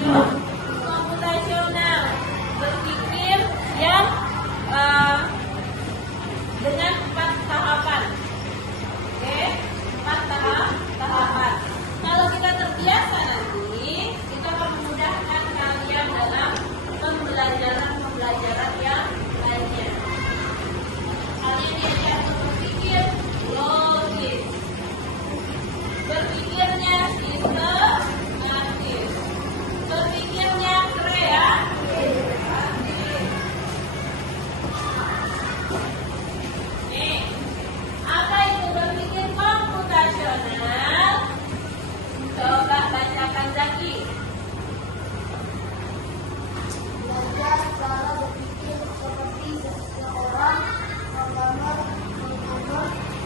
Komputasional, berpikir yang dengan 4 tahapan. Oke, 4 tahapan. Kalau kita terbiasa nanti, itu akan memudahkan kalian dalam pembelajaran yang lainnya. Kalian diajak berpikir logis, berpikirnya sistematis, berpikirnya kreatif. Nih, apa itu berpikir komputasional? Coba bacakan lagi. Belajar cara berpikir seperti seseorang menggambar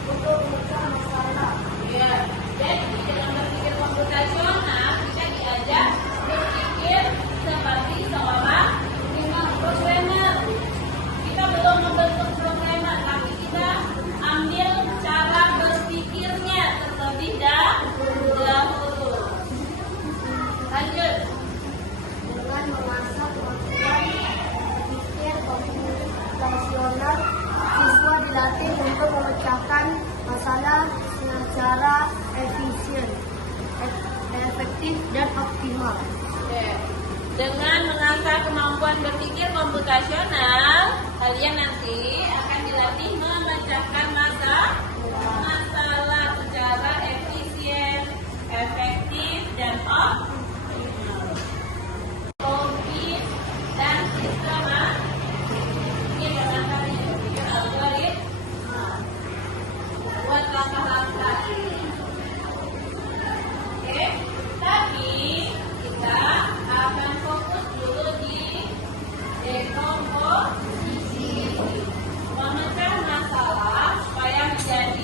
untuk memecah masalah. Ya, jadi dalam berpikir komputasional kita diajak berpikir seperti seorang programmer. Kita belum membentuk programmer, tapi kita ambil cara berpikirnya terlebih dahulu. Lanjut. Dengan mengasah kemampuan berpikir komputasional, siswa dilatih untuk memecahkan masalah secara efisien, efektif, dan optimal. Oke. Dengan mengasah kemampuan berpikir komputasional, kalian nanti akan dilatih memecahkan masalah secara efisien, efektif, dan optimal. Logis dan sistematis. Ini dengan kalian berpikir algoritma. Buat langkah-langkah. Oke, tapi kita akan fokus dulu di dekomposisi, memecah masalah supaya menjadi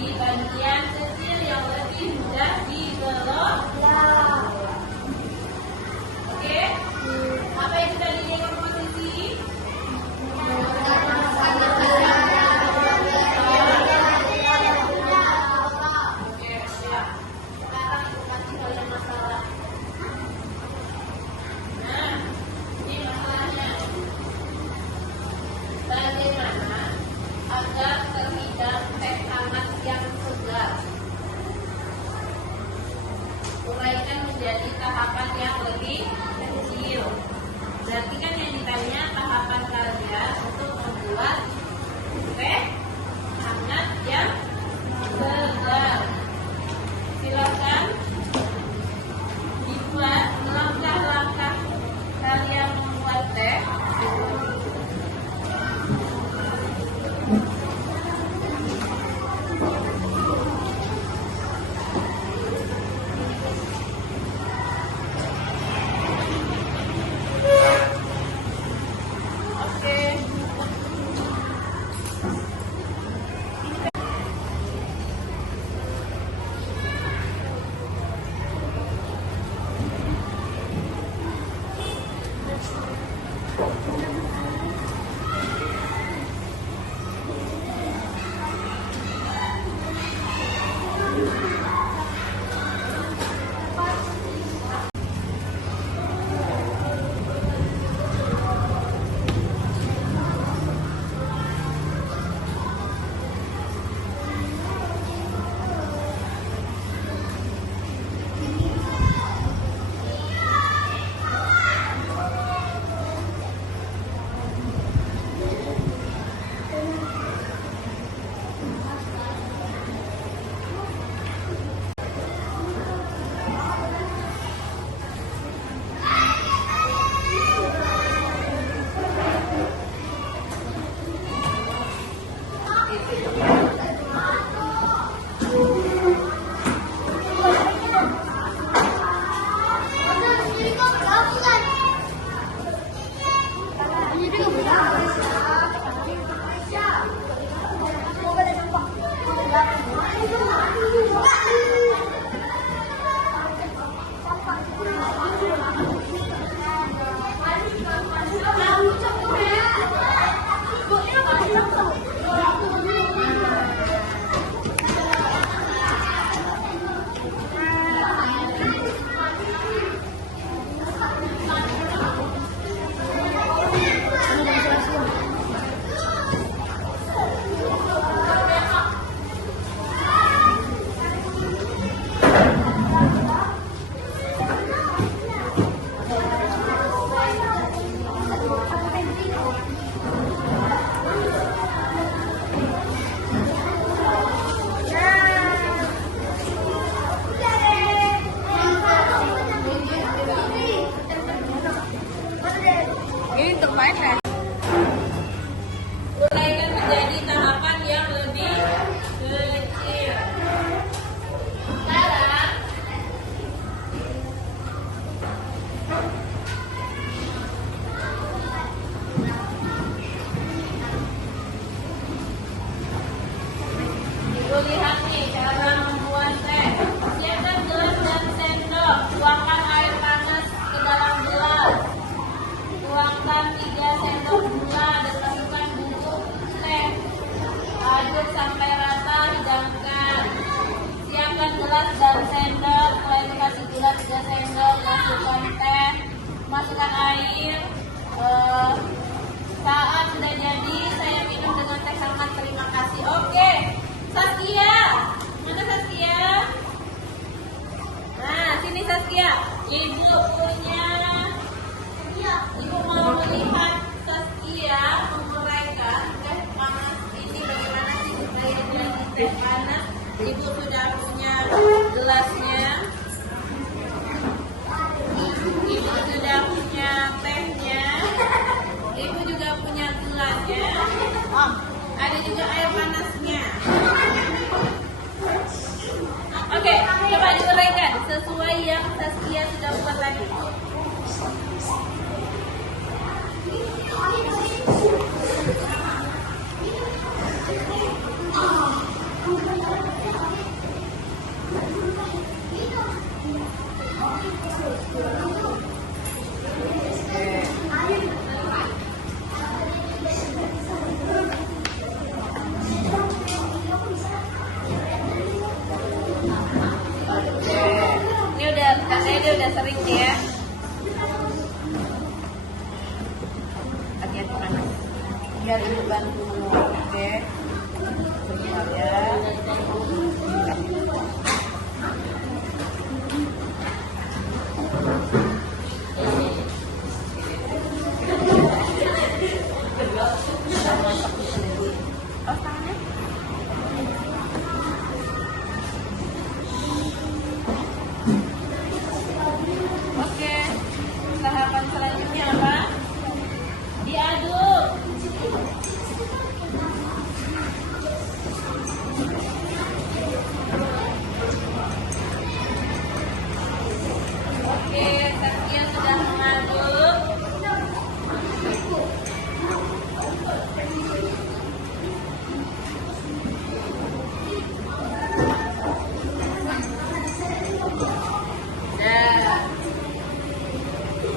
masukkan air. Saat sudah jadi, saya minum dengan teh hangat. Terima kasih. Oke, Saskia, mana Saskia? Nah, sini Saskia. Ibu punya. Ibu mau melihat Saskia menguraikan teh panas ini bagaimana sih supaya jadi teh panas. Ibu sudah punya gelasnya. Ibu sudah punya tehnya. Ibu juga punya gulanya. Ada juga air panasnya. Oke, coba diuraikan sesuai yang Saskia sudah buat tadi. Ini udah, katanya dia udah sering ya. Hati-hati panas. Biar ibu bantu, oke? Sebentar ya. Oh, tangannya? Oke, tahapan selanjutnya apa? Diaduk. Oke, Saskia sudah mengaduk.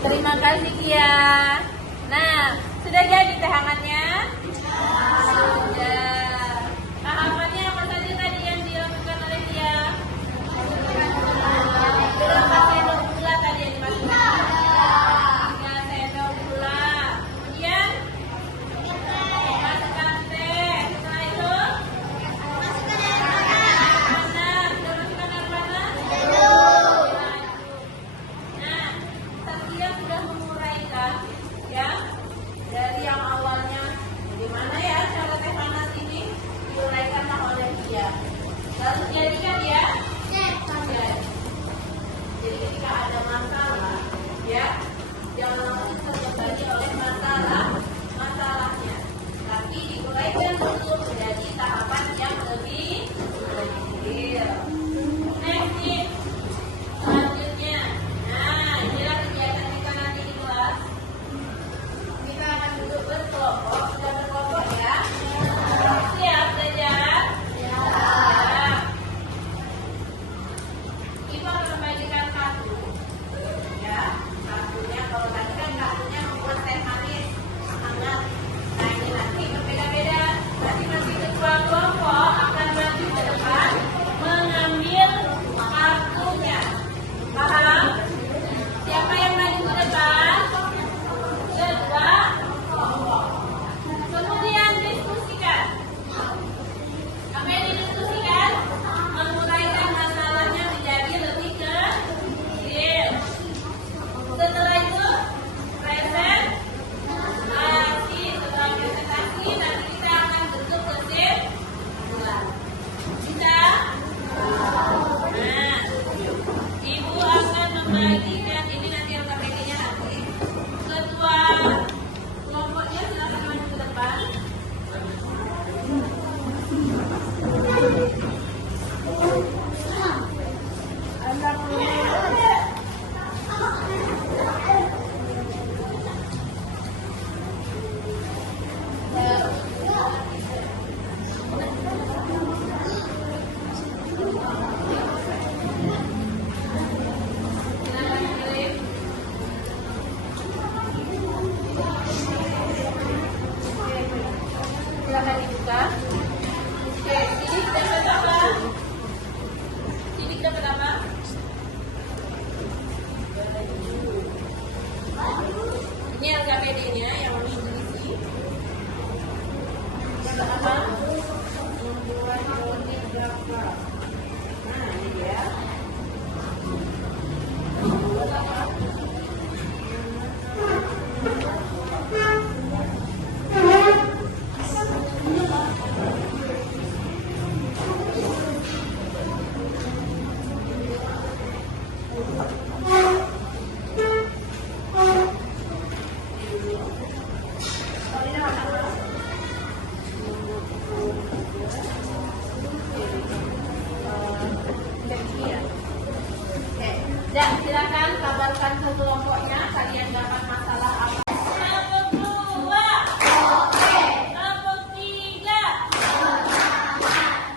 Terima kasih Kia. Nah, sudah jadi teh hangatnya? Sudah. Tahapannya apa saja tadi yang dilakukan oleh Kia? 8 sendok gula tadi yang dimasukkan. 3 sendok gula. Kemudian masukkan teh. Setelah itu masukkan air panas. Sudah masukkan air panas? Nah, Saskia sudah menguraikan ya dari yang awalnya bagaimana APD-nya yang mengisi. Apa? Membuat bodi berapa? Nah, ini dia. Membuat apa? Ya, silakan kabarkan ke kelompoknya kalian dapat masalah apa. Kelompok 2. Oke. Kelompok 3.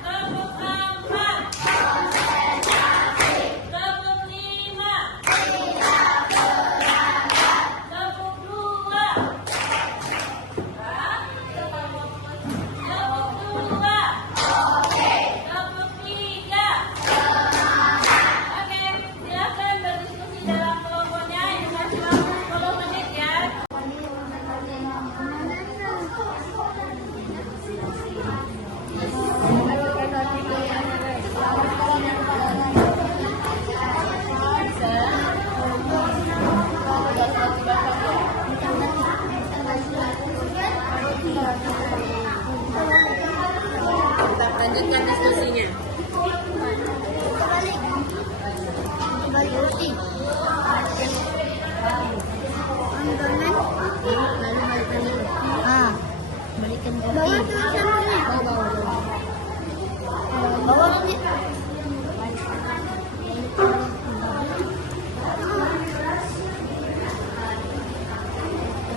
Kelompok 4. Kelompok 5. Kelompok 2. Kelompok 2. Oke. Kelompok 3. Oke, silakan berdiskusi dalam kelompoknya. Ini masih waktu 10 menit ya. Kita lanjutkan diskusinya. Balikan bawa tulisannya. Bawa nanti.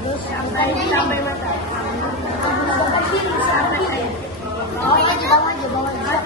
Terus sampai mata. Oh iya, di bawah aja, bawah aja.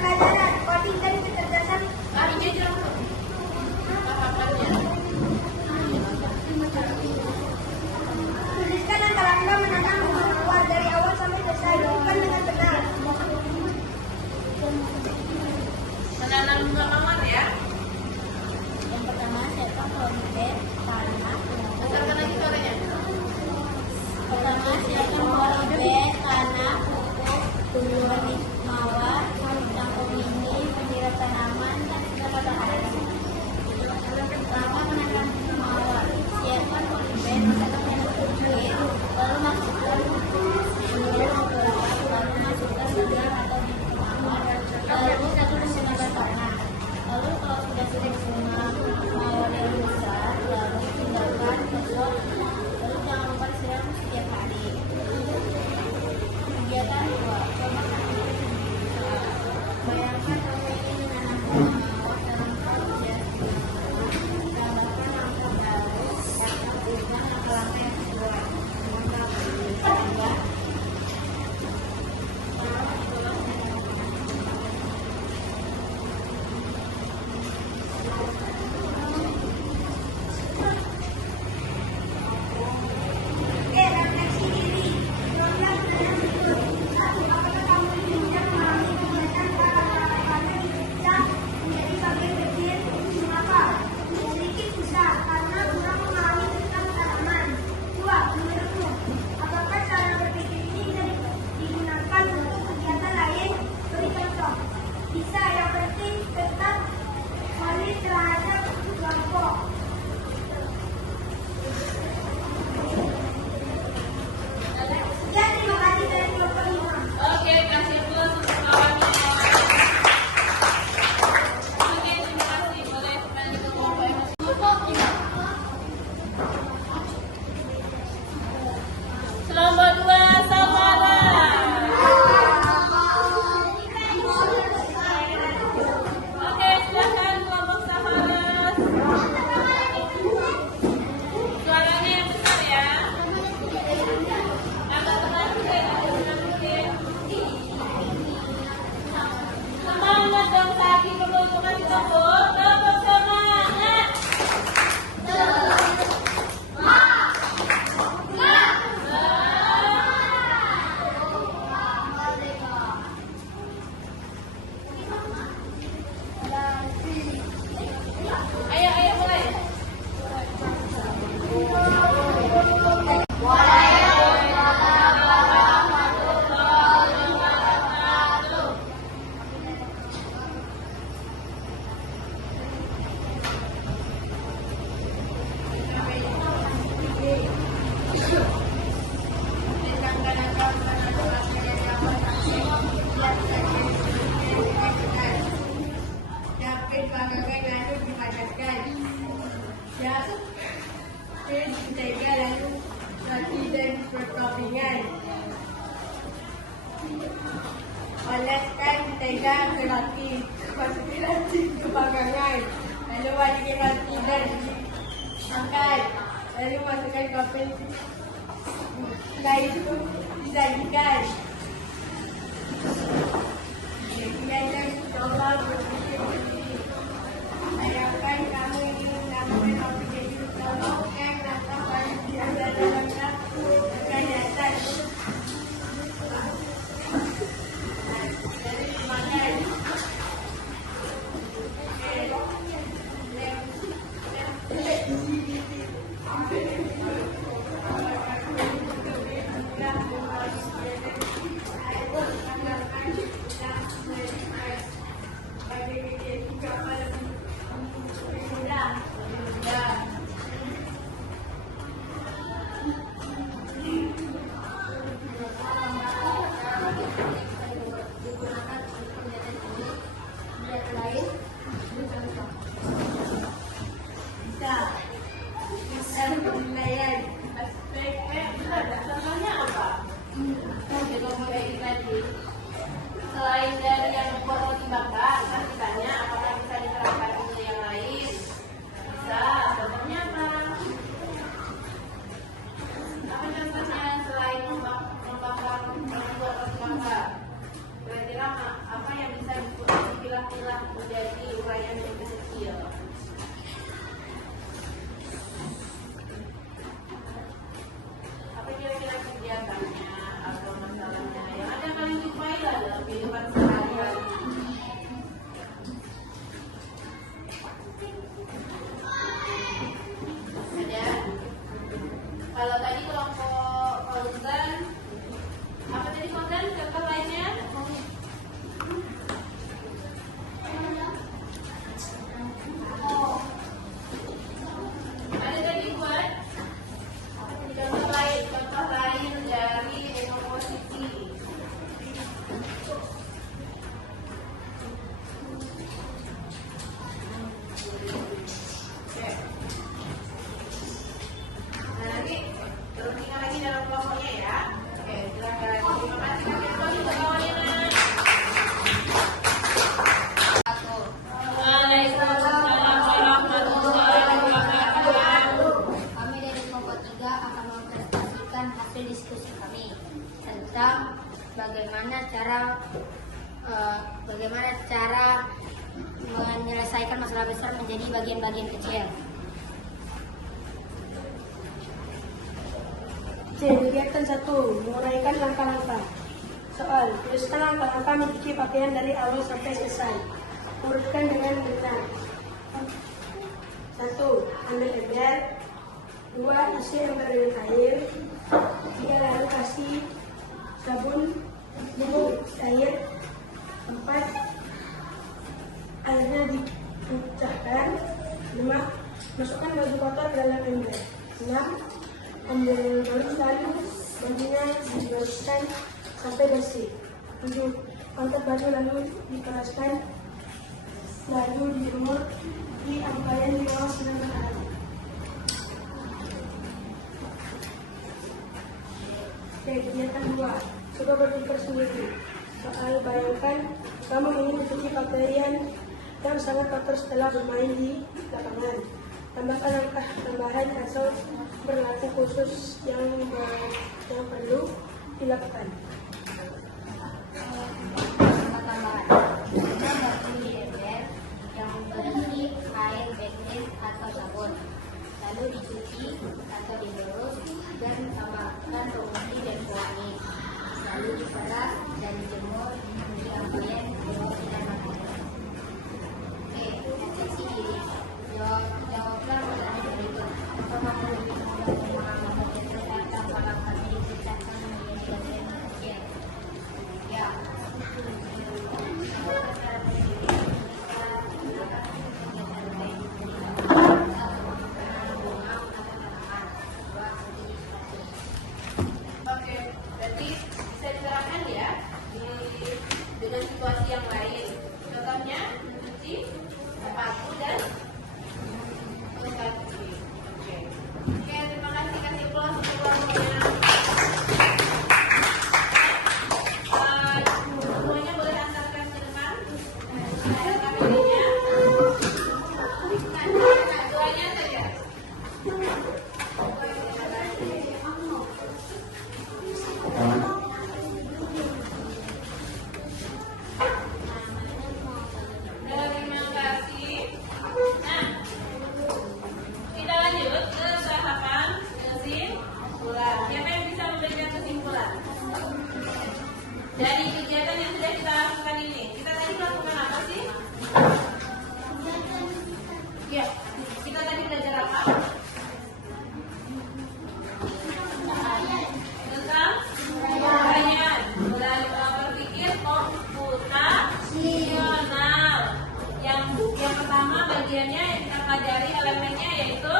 pelajaran, coding dan kecerdasan. Ini jelas tahapannya. Tuliskan langkah-langkah menanam bunga mawar dari awal sampai selesai. Lakukan dengan benar. Menanam bunga mawar ya. Yang pertama, siapkan pohon-pohon tanah. Besarkan lagi suaranya. Pertama, siapkan pohon-pohon tanah, pupuk, benih mawar, campur mini, penyiram tanaman, dan segala bahan. Pertama, menanam bunga mawar. Siapkan pohon-pohon, masukkan yang sedikit, lalu masukkan semua mawar, lalu masukkan benih atau bibit mawar, lalu satu siram tanah. Lalu kalau sudah bunga mawar yang besar, lalu tinggalkan pot. Lalu jangan lupa siram setiap hari. Kegiatan 2. Coba kasih bayangkan kamu ingin menanam bunga mawar dalam proses tambahkan langkah baru yang ubah langkah-langkah yang kedua. Langkah kedua. Bisa, yang penting tetap solid terhadap kelompok. Ya, terima kasih dari kelompok 5. Oke, kasih plus untuk kawannya. Oke, terima kasih. Boleh kembali ke kelompok emosi. Kelompok 2, Samara. Oke, silakan kelompok Samara. Suaranya yang besar ya. Agak keras sedikit. Semangat dong kaki kelompok kasih tepuk. Kelompok semangat. Ayo, ayo mulai. Dapat banggakan lalu dipadatkan. Dapat dijaga lalu lagi dan pertopingan. Oleskan mentega ke roti, masukkan roti ke panggangan. Lalu walikan roti dan diangkat. Lalu masukkan topping. Setelah itu disajikan. Kegiatan coba berpikir-pikir. Bayangkan kamu ingin menambahkan roti jadi telur, egg, atau paling biasa dalam tekan di atas. Jadi dimakan. Oke. pilah menjadi uraian yang kecil. Apa kira-kira kegiatannya atau masalahnya yang Anda paling jumpai dalam kehidupan sehari-hari? Ada? Kalau tadi kelompok Fauzan, apa tadi Fauzan? Contoh lainnya? Ada tadi buat contoh lain dari dekomposisi. Oke. Nah, nanti teruskan lagi dalam kelompoknya ya. Oke, silakan. Terima kasih kakek Tony untuk kawannya. Waalaikumsalam warahmatullahi wabarakatuh. Kami dari kelompok 3 akan mempresentasikan hasil diskusi kami tentang bagaimana cara menyelesaikan masalah besar menjadi bagian-bagian kecil. Kegiatan 1. Menguraikan langkah-langkah. Soal. Tuliskan langkah-langkah mencuci pakaian dari awal sampai selesai. Urutkan dengan benar. 1. Ambil ember. 2. Isi ember dengan air. 3. Lalu kasih sabun bubuk air. 4. Airnya dipecahkan. 5. Masukkan baju kotor ke dalam ember. 6. Ambil baru lalu bajunya dibersihkan sampai bersih. 7. Angkat baju lalu dikeraskan, lalu dijemur di ampaian di bawah sinar matahari. Oke, kegiatan 2. Coba berpikir sendiri. Soal bayangkan kamu ingin mencuci pakaian yang sangat kotor setelah bermain di lapangan. Tambahkan langkah tambahan atau berlaku khusus yang perlu dilakukan. Langkah tambahan. Kita baju di ember yang berisi air bensin atau sabun, lalu dicuci atau digerus dan tambahkan pemutih dan pewangi, lalu diperas dan dijemur di ampaian di bawah sinar matahari. Oke, deteksi diri. Jawablah pertanyaan berikut. Apakah lebih mudah memahami bagian tanpa langkah diceritakan menjadi bagian kecil? Ya. Oke, berarti bisa diterapkan ya dengan situasi yang lain. Contohnya mencuci sepatu dan kaki. Oke, terima kasih kasih plus untuk kelompoknya. Semuanya boleh antarkan ke depan. Kameranya. Doanya saja. Terima kasih. Nah, kita lanjut ke tahapan kesimpulan. Siapa yang bisa memberikan kesimpulan dari kegiatan yang sudah kita lakukan ini? Kita tadi melakukan apa sih? Ya, kita tadi belajar apa? Tentang pertanyaan. Berpikir komputasional. Yang pertama bagiannya yang kita pelajari elemennya yaitu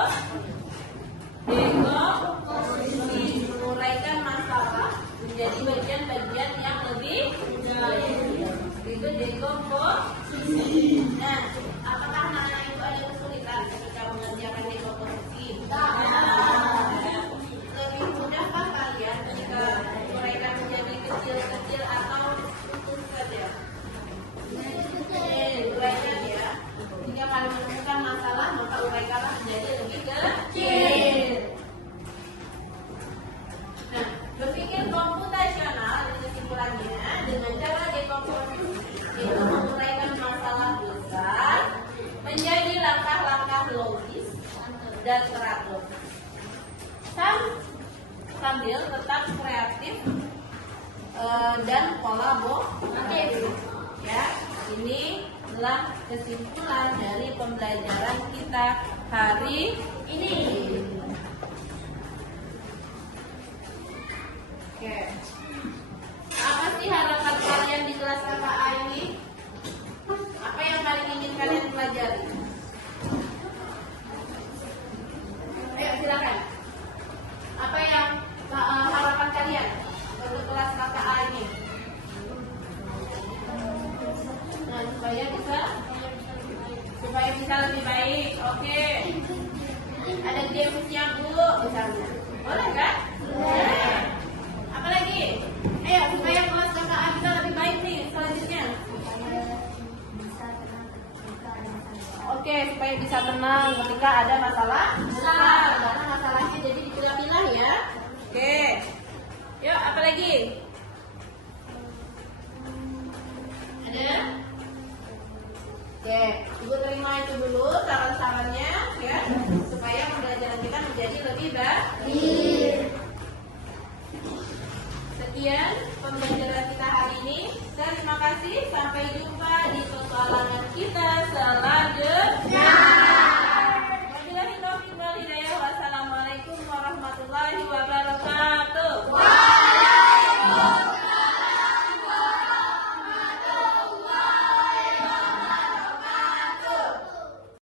dekomposisi, menguraikan masalah menjadi bagian-bagian yang lebih itu dekomposisi. Nah, apakah anak itu ada kesulitan ketika mengerjakan dekomposisi? Lebih mudahkah kalian ketika menguraikan menjadi kecil-kecil atau utuh saja? Uraikan ya. Jika kalian menemukan masalah, maka uraikanlah menjadi lebih kecil. Nah, berpikir komputasional ini kesimpulannya dengan cara dekomposisi itu menguraikan masalah dan teratur. Sambil tetap kreatif dan kolaboratif. Ya, ini adalah kesimpulan dari pembelajaran kita hari ini. Oke. Apa sih harapan kalian di kelas KKA ini? Apa yang paling ingin kalian pelajari? Ayo silakan. Apa yang harapan kalian untuk kelas KKA ini? Nah, supaya bisa lebih baik. Oke. Ada gamesnya dulu misalnya. Boleh kan? Boleh. Apa lagi? Ayo supaya kelas KKA bisa lebih baik nih selanjutnya. Oke, supaya bisa tenang ketika ada masalah besar. Karena masalahnya jadi dipilah-pilah ya. Oke. Yuk, apa lagi? Ada? Oke, Ibu terima itu dulu saran-sarannya ya, supaya pembelajaran kita menjadi lebih baik. Sekian pembelajaran kita hari ini. Terima kasih. Sampai jumpa di persoalan